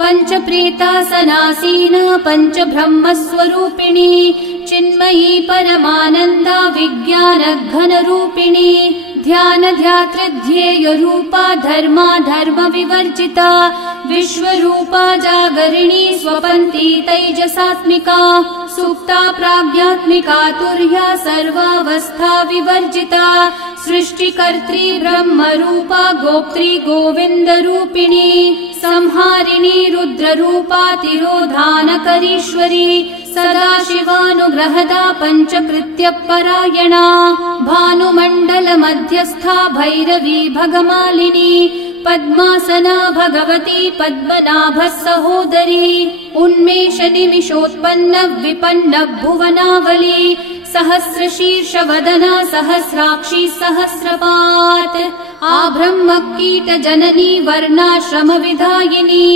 पञ्चप्रेतासनासीन पञ्चब्रह्मस्वरूपिणी चिन्मयी परमानन्दा विज्ञानघनरूपिणी ध्यानध्यातृध्येयरूपा धर्मा धर्मविवर्जिता विश्वरूपा जागरिणी स्वपन्ती तैजसात्मिका सुप्ता प्राज्ञात्मिका तुर्या सर्वावस्था विवर्जिता सृष्टिकर्त्री ब्रह्मरूपा गोप्त्री गोविन्दरूपिणी संहारिणी रुद्ररूपा तिरोधानकरीश्वरी सदाशिवानुग्रहदा पञ्चकृत्यपरायणा भानुमण्डलमध्यस्था भैरवी भगमालिनी पद्मासना भगवती पद्मनाभः सहोदरी उन्मेषनिमिषोत्पन्न विपन्न भुवनावली सहस्रशीर्षवदना सहस्राक्षी सहस्रपात् आब्रह्मकीटजननी वर्णाश्रमविधायिनी।